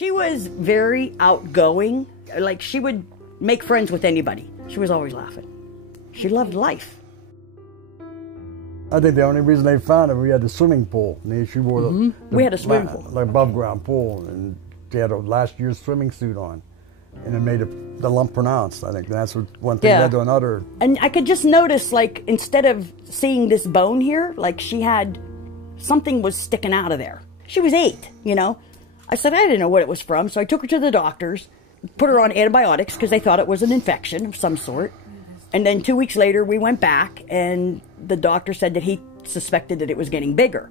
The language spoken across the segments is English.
She was very outgoing. Like, she would make friends with anybody. She was always laughing. She loved life. I think the only reason they found her, we had the swimming pool. And she wore we had a swimming pool. Like above ground pool. And she had a last year's swimming suit on. And it made the lump pronounced. I think that's what one thing led to another. And I could just notice, like, instead of seeing this bone here, like, she had, something was sticking out of there. She was 8, you know. I said I didn't know what it was from, so I took her to the doctors, put her on antibiotics because they thought it was an infection of some sort. And then 2 weeks later, we went back, and the doctor said that he suspected that it was getting bigger.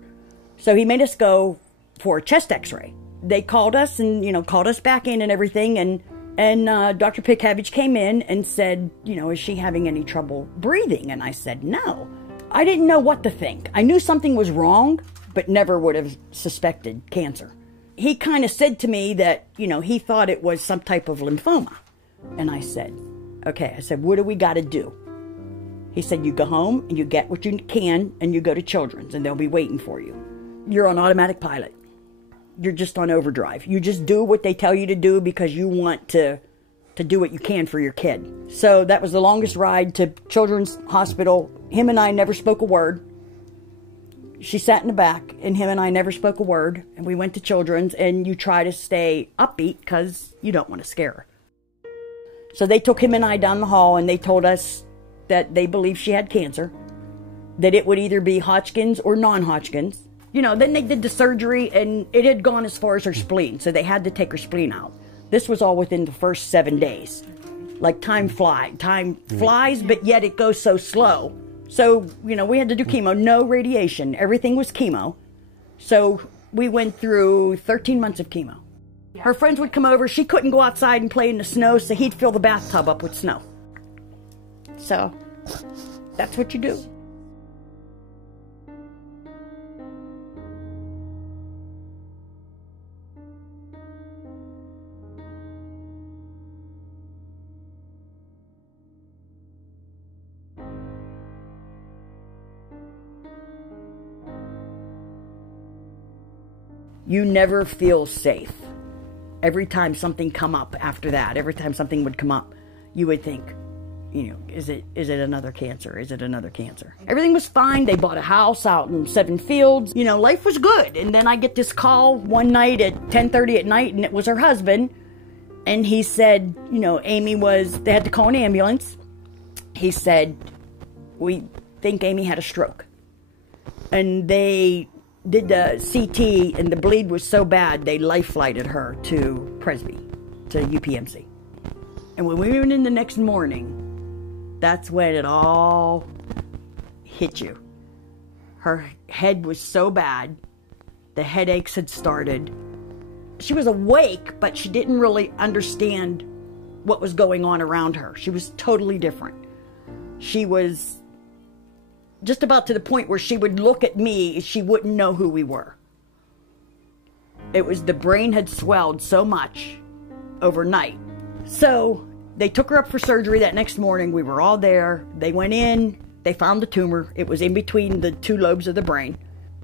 So he made us go for a chest x-ray. They called us and, you know, called us back in and everything, and Dr. Pickavage came in and said, you know, is she having any trouble breathing? And I said, no. I didn't know what to think. I knew something was wrong, but never would have suspected cancer. He kind of said to me that, you know, he thought it was some type of lymphoma. And I said, okay. I said, what do we got to do? He said, you go home and you get what you can and you go to Children's and they'll be waiting for you. You're on automatic pilot. You're just on overdrive. You just do what they tell you to do because you want to do what you can for your kid. So that was the longest ride to Children's Hospital. Him and I never spoke a word. She sat in the back, and him and I never spoke a word. And we went to Children's, and you try to stay upbeat because you don't want to scare her. So they took him and I down the hall, and they told us that they believed she had cancer, that it would either be Hodgkin's or non-Hodgkin's. You know, then they did the surgery, and it had gone as far as her spleen, so they had to take her spleen out. This was all within the first 7 days. Like, time flies, but yet it goes so slow. So, you know, we had to do chemo, no radiation. Everything was chemo. So we went through 13 months of chemo. Her friends would come over. She couldn't go outside and play in the snow, so he'd fill the bathtub up with snow. So that's what you do. You never feel safe. Every time something come up after that, every time something would come up, you would think, you know, is it another cancer? Is it another cancer? Everything was fine. They bought a house out in Seven Fields. You know, life was good. And then I get this call one night at 10:30 at night, and it was her husband. And he said, you know, they had to call an ambulance. He said, we think Amy had a stroke. And they did the CT, and the bleed was so bad, they life-flighted her to Presby, to UPMC. And when we went in the next morning, that's when it all hit you. Her head was so bad, the headaches had started. She was awake, but she didn't really understand what was going on around her. She was totally different. She was just about to the point where she would look at me, she wouldn't know who we were. It was the brain had swelled so much overnight. So they took her up for surgery that next morning. We were all there. They went in. They found the tumor. It was in between the 2 lobes of the brain.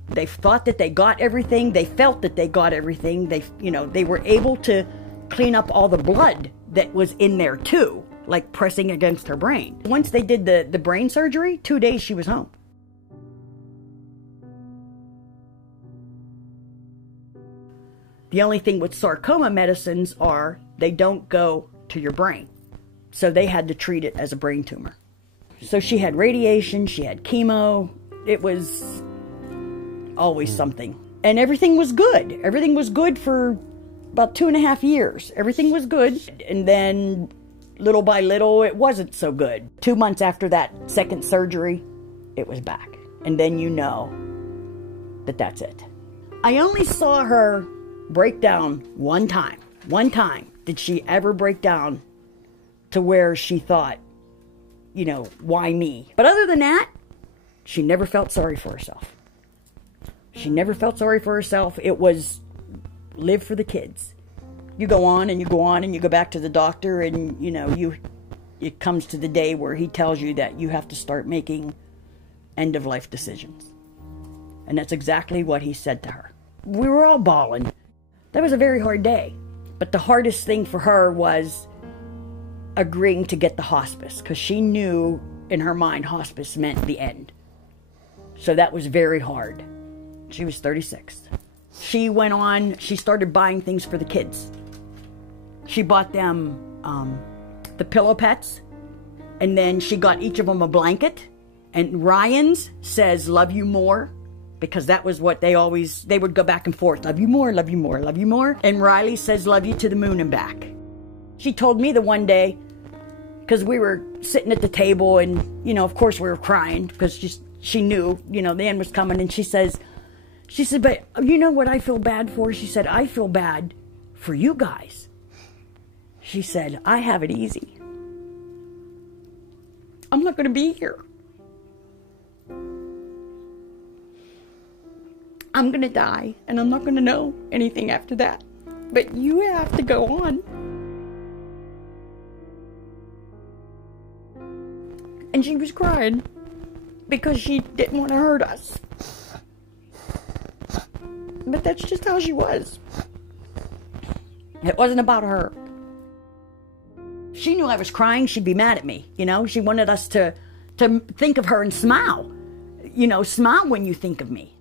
They thought that they got everything. They felt that they got everything. They were able to clean up all the blood that was in there too, like pressing against her brain. Once they did the brain surgery, 2 days she was home. The only thing with sarcoma medicines are they don't go to your brain. So they had to treat it as a brain tumor. So she had radiation, she had chemo. It was always something. And everything was good. Everything was good for about 2.5 years. Everything was good. And then little by little, it wasn't so good. 2 months after that second surgery, it was back. And then you know that that's it. I only saw her break down one time. One time did she ever break down to where she thought, you know, why me? But other than that, she never felt sorry for herself. She never felt sorry for herself. It was live for the kids. You go on and you go on and you go back to the doctor, and you know, it comes to the day where he tells you that you have to start making end of life decisions. And that's exactly what he said to her. We were all bawling. That was a very hard day. But the hardest thing for her was agreeing to get the hospice, because she knew in her mind hospice meant the end. So that was very hard. She was 36. She went on, she started buying things for the kids. She bought them the pillow pets, and then she got each of them a blanket. And Ryan's says, "Love you more," because that was what they would go back and forth. "Love you more, love you more, love you more." And Riley says, "Love you to the moon and back." She told me the one day, because we were sitting at the table and, of course we were crying because she knew, the end was coming. And she said, "But you know what I feel bad for?" She said, "I feel bad for you guys." She said, "I have it easy. I'm not going to be here. I'm going to die, and I'm not going to know anything after that. But you have to go on." And she was crying because she didn't want to hurt us. But that's just how she was. It wasn't about her. She knew I was crying, she'd be mad at me. She wanted us to think of her and smile. Smile when you think of me.